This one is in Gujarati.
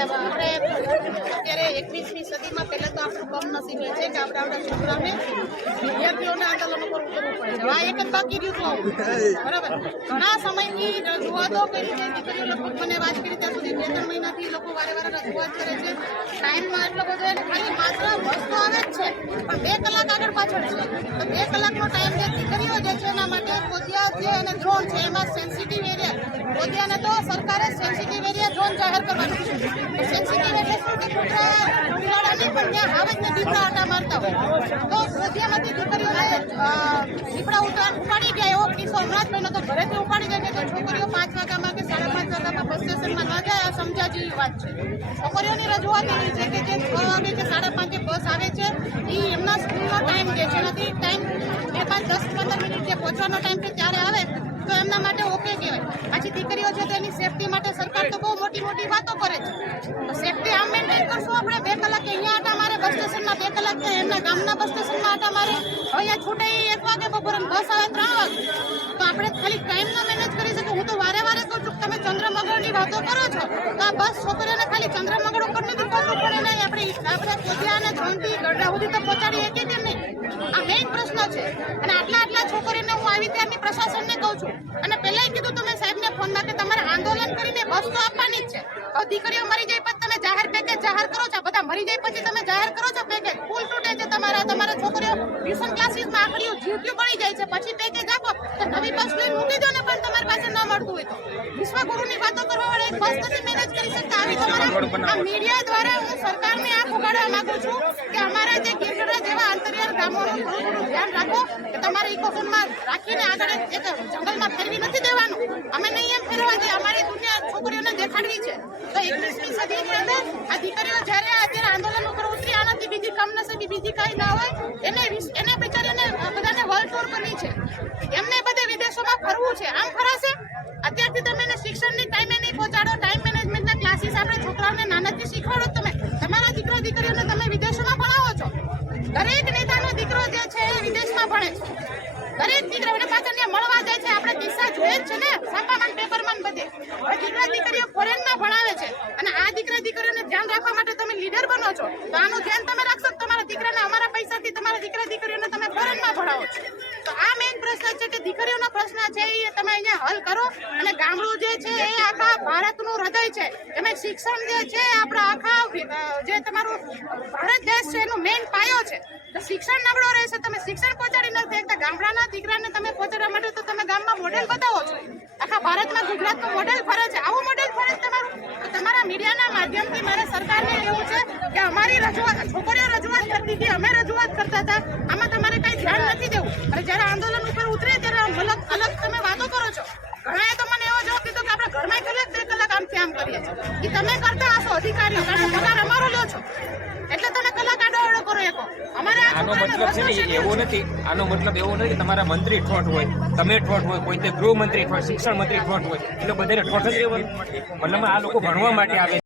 આપણે અત્યારે એકવીસમી સદીમાં પહેલા તો આપણું કમનસીબી છે કે આપણે આપણા છોકરાને વિદ્યાર્થીઓને આંદોલન પર ઉતરવું પડે હવે એક જ બાકી રહ્યું બરાબર? ઘણા સમયથી રજૂઆતો કરી છે દીકરીઓ લગભગ વાત કરી ત્યાં સુધી બે, ત્રણ મહિનાથી લોકો વારે વારે રજૂઆત કરે છે. ટાઈમમાં એટલો બધો એને ખાલી માત્ર બસ તો આવે જ છે, પણ બે કલાક આગળ પાછળ છે. તો બે કલાકનો ટાઈમ જે દીકરીઓ જે છે એના માટે કોદિયા છે અને ડ્રોન છે, એમાં સેન્સિટિવ એરિયા કોદિયાને તો સરકારે સેન્સિટિવ એરિયા ઝોન જાહેર કરવાનું સેન્સિટિવ એટલે પણ ત્યાં આવે જ દીપડા આટા મારતા તો કોદિયામાંથી દીકરીઓને દીપડા ઉતાર ઉપાડી ગયા એવો કિસ્સો હમણાં જ ઉપાડી જાય છોકરીઓ પાંચ વાગ્યામાં કે સાડા પાંચ વાગ્યામાં બસ સ્ટેશનમાં ન જાય આ સમજા વાત છે છોકરીઓની રજૂઆત એવી છે કે જે છ વાગે કે સાડા પાંચે બસ આવે છે એ એમના સ્કૂલનો ટાઈમ જે છે નથી ટાઈમ બે પાંચ દસ પંદર મિનિટ જે પહોંચવાનો ટાઈમ છે, ત્યારે આવે, તો એમના માટે ઓકે કહેવાય. એની સેફટી માટે સરકાર તો બહુ મોટી મોટી વાતો કરે છે. સેફટી આમ મેન્ટેન કરશું આપણે. બે કલાક અહીંયા આટા મારે, બસ સ્ટેશનમાં બે કલાક એમના ગામના બસ સ્ટેશનમાં આટા મારે. અહીંયા છૂટે એક વાગે બપોરે બસ આવે ત્રણ વાગે. તો આપણે ખાલી ટાઈમનો મેનેજ કરી શકું હું તો વારે વારે કહું છું તમે ચંદ્રમગળની વાતો કરો છો. તો આ બસ છોકરીઓને ખાલી ચંદ્રમગળ ઉપર નથી પહોંચવું પડે નહીં આપણે આપણે કોદિયા અને ગઢડા સુધી તો પહોંચાડી શકીએ કે નહીં? આ મેઇન પ્રશ્ન છે. અને આટલા આટલા છોકરીને હું આવી ત્યારની પ્રશાસનને કહું છું અને પહેલાંય કીધું તમે સાહેબને ફોનમાં કે તમારે આંદોલન કરીને બસ તો આપવાની છે. તો દીકરીઓ મરી જાય પછી તમે જાહેર પેકેજ જાહેર કરો છો? બધા મરી જાય પછી તમે જાહેર કરો છો પેકેજ? ફૂલ તૂટે છે તમારા તમારા છોકરીઓ ટ્યુશન ક્લાસીસમાં આખડીઓ જીવક્યુ પડી જાય છે. પછી પેકેજ આપો તો નવી બસ લઈને મૂકી દો ને પણ તમારી પાસે ન મળતું હોય તો. વિશ્વગુરુની વાતો કરવા વાળા એક બસ નથી મેનેજ કરી શકતા આવી તમારા આ મીડિયા દ્વારા હું સરકારને આ પુગાડવા માંગુ છું કે અમારા જે ગીરગઢડા જેવા અંતરિયાળ ગામોનું થોડું થોડું ધ્યાન રાખો. કે તમારા ઇકોઝોનમાં રાખીને આગળ જંગલમાં ફેરવી નથી દેવાનું. અમે નહીં એમ ફેરવા દે, અમારી દુનિયા છોકરીઓને દેખાડવી છે. તો એકવીસમી સદીની અંદર આ દીકરીઓ જ્યારે અત્યારે આંદોલન ઉપર ઉતરી, આનાથી બીજી કમનસીબી બીજી કાંઈ ના હોય, એને એને બિચારીને બધાને વર્લ્ડ ટૂર કરવી છે. એમને બધે વિદેશોમાં ફરવું છે. આમ ફરાશે? અત્યારથી તમે એને શિક્ષણની ટાઈમે નહીં પહોંચાડો ટાઈમ મેનેજમેન્ટના ક્લાસીસ આપણે છોકરાઓને નાનાથી શીખવાડો તમે. તમારા દીકરા, દીકરીઓને તમે વિદેશોમાં ભણાવો છો. દરેક દીકરો જે છે વિદેશમાં ભણે છે. દરેક દીકરાઓને પાછળ ત્યાં મળવા જાય છે. આપણે કિસ્સા જોઈએ જ છે ને. છાપામાં પેપરમાં બધે. હવે દીકરા દીકરીઓ ફોરેનમાં ભણાવે છે? અને આ દીકરા દીકરીઓને ધ્યાન રાખવા માટે તમે લીડર બનો છો. તો આનું ધ્યાન તમે રાખશો તમારા દીકરાને અમારા પૈસાથી તમારા દીકરા દીકરીઓને તમે ફોરેનમાં ભણાવો છો? તો આ મેઇન પ્રશ્ન છે કે દીકરીઓનો પ્રશ્ન છે એ તમે અહીંયા હલ કરો. અને ગામડું જે છે એ આખા ભારતનું હૃદય છે. એમાં શિક્ષણ જે છે આપણા આખા જે તમારું ભારત દેશ છે એનો મેઇન પાયો છે. શિક્ષણ નબળો રહેશે, તમે શિક્ષણ પહોંચાડી નથી શકતા ગામડાના દીકરાને તમે પહોંચાડવા માટે તો તમે ગામમાં મોડેલ બતાવો છો. આખા ભારતમાં ગુજરાતનું મોડેલ ફરે છે. આવું મોડેલ ફરે તમારું? તો તમારા મીડિયાના માધ્યમથી મારે સરકારને કહેવું છે કે અમારી રજૂઆત, છોકરીઓ રજૂઆત કરતી હતી, અમે રજૂઆત કરતા હતા. આનો મતલબ છે ને એવો નથી આનો મતલબ એવો નથી તમારા મંત્રી ઠોઠ હોય, તમે ઠોઠ હોય, કોઈ તે ગૃહમંત્રી ઠોઠ, શિક્ષણ મંત્રી ઠોઠ હોય, એટલે બધાને ઠોઠ જ રહેવાનું મતલબ આ લોકો ભણવા માટે આવે.